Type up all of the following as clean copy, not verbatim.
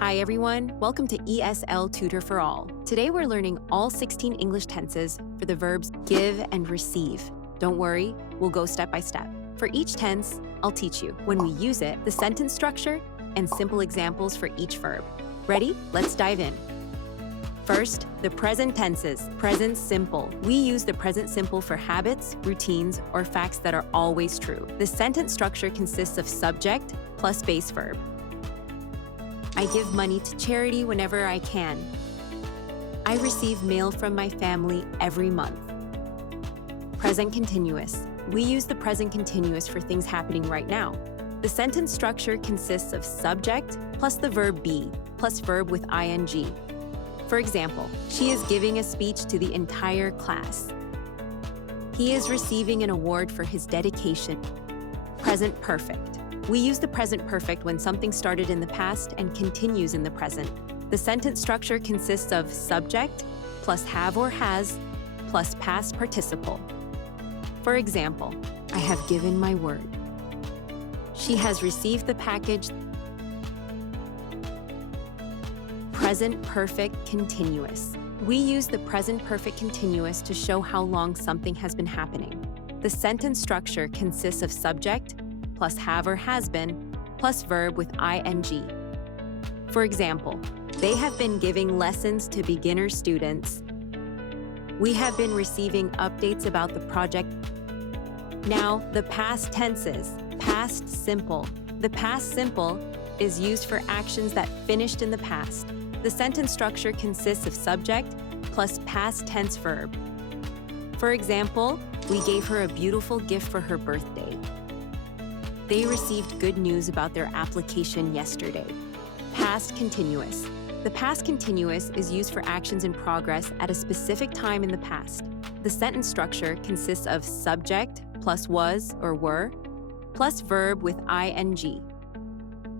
Hi everyone, welcome to ESL Tutor for All. Today we're learning all 16 English tenses for the verbs give and receive. Don't worry, we'll go step by step. For each tense, I'll teach you, when we use it, the sentence structure, and simple examples for each verb. Ready? Let's dive in. First, the present tenses. Present simple. We use the present simple for habits, routines, or facts that are always true. The sentence structure consists of subject plus base verb. I give money to charity whenever I can. I receive mail from my family every month. Present continuous. We use the present continuous for things happening right now. The sentence structure consists of subject plus the verb be plus verb with ing. For example, she is giving a speech to the entire class. He is receiving an award for his dedication. Present perfect. We use the present perfect when something started in the past and continues in the present. The sentence structure consists of subject plus have or has plus past participle. For example, I have given my word. She has received the package. Present perfect continuous. We use the present perfect continuous to show how long something has been happening. The sentence structure consists of subject plus have or has been plus verb with ing. For example, they have been giving lessons to beginner students. We have been receiving updates about the project. Now, the past tenses. Past simple. The past simple is used for actions that finished in the past. The sentence structure consists of subject plus past tense verb. For example, we gave her a beautiful gift for her birthday. They received good news about their application yesterday. Past continuous. The past continuous is used for actions in progress at a specific time in the past. The sentence structure consists of subject plus was or were plus verb with ing.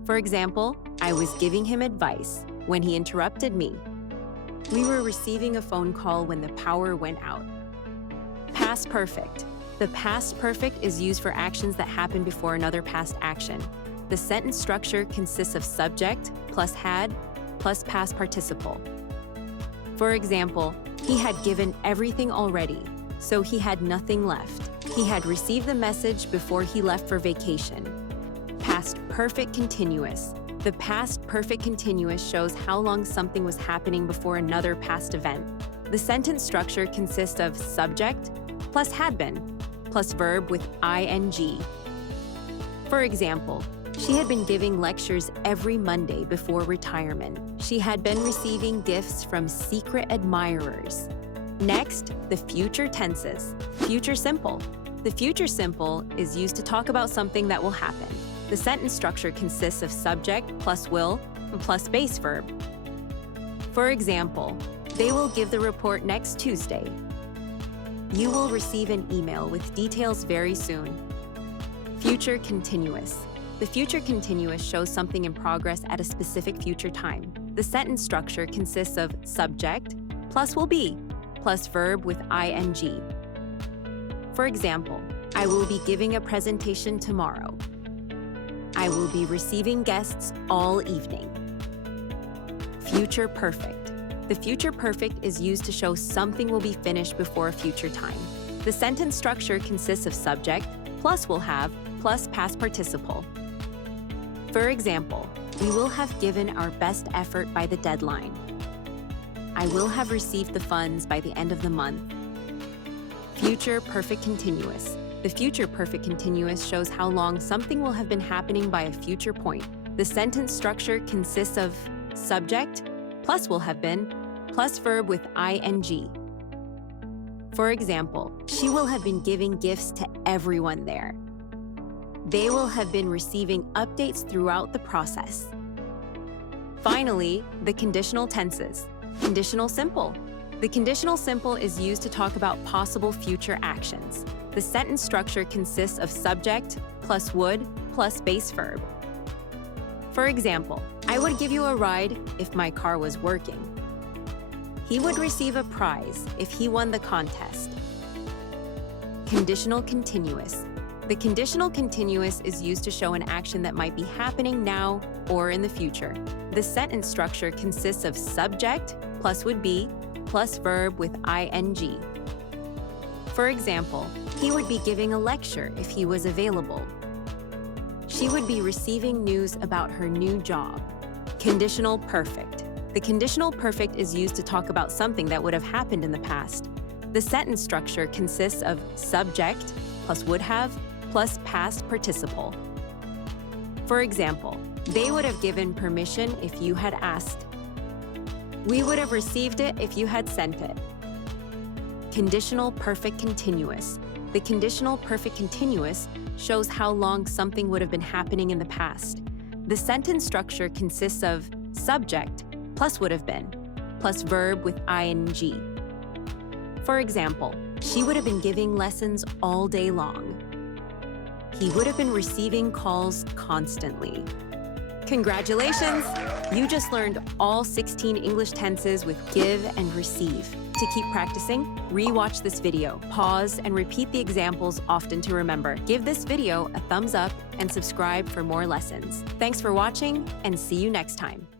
For example, I was giving him advice when he interrupted me. We were receiving a phone call when the power went out. Past perfect. The past perfect is used for actions that happen before another past action. The sentence structure consists of subject plus had plus past participle. For example, he had given everything already, so he had nothing left. He had received the message before he left for vacation. Past perfect continuous. The past perfect continuous shows how long something was happening before another past event. The sentence structure consists of subject plus had been plus verb with ing. For example, she had been giving lectures every Monday before retirement. She had been receiving gifts from secret admirers. Next, the future tenses. Future simple. The future simple is used to talk about something that will happen. The sentence structure consists of subject plus will plus base verb. For example, they will give the report next Tuesday. You will receive an email with details very soon. Future continuous. The future continuous shows something in progress at a specific future time. The sentence structure consists of subject plus will be plus verb with ing. For example, I will be giving a presentation tomorrow. I will be receiving guests all evening. Future perfect. The future perfect is used to show something will be finished before a future time. The sentence structure consists of subject plus will have plus past participle. For example, we will have given our best effort by the deadline. I will have received the funds by the end of the month. Future perfect continuous. The future perfect continuous shows how long something will have been happening by a future point. The sentence structure consists of subject plus will have been plus verb with ing. For example, she will have been giving gifts to everyone there. They will have been receiving updates throughout the process. Finally, the conditional tenses. Conditional simple. The conditional simple is used to talk about possible future actions. The sentence structure consists of subject plus would plus base verb. For example, I would give you a ride if my car was working. He would receive a prize if he won the contest. Conditional continuous. The conditional continuous is used to show an action that might be happening now or in the future. The The sentence structure consists of subject plus would be plus verb with ing. For example, he would be giving a lecture if he was available. She would be receiving news about her new job. Conditional perfect. The conditional perfect is used to talk about something that would have happened in the past. The sentence structure consists of subject plus would have plus past participle. For example, they would have given permission if you had asked. We would have received it if you had sent it. Conditional perfect continuous. The conditional perfect continuous shows how long something would have been happening in the past. The sentence structure consists of subject plus would have been plus verb with ing. For example, she would have been giving lessons all day long. He would have been receiving calls constantly. Congratulations! You just learned all 16 English tenses with give and receive. To keep practicing, re-watch this video, pause, and repeat the examples often to remember. Give this video a thumbs up and subscribe for more lessons. Thanks for watching, and see you next time.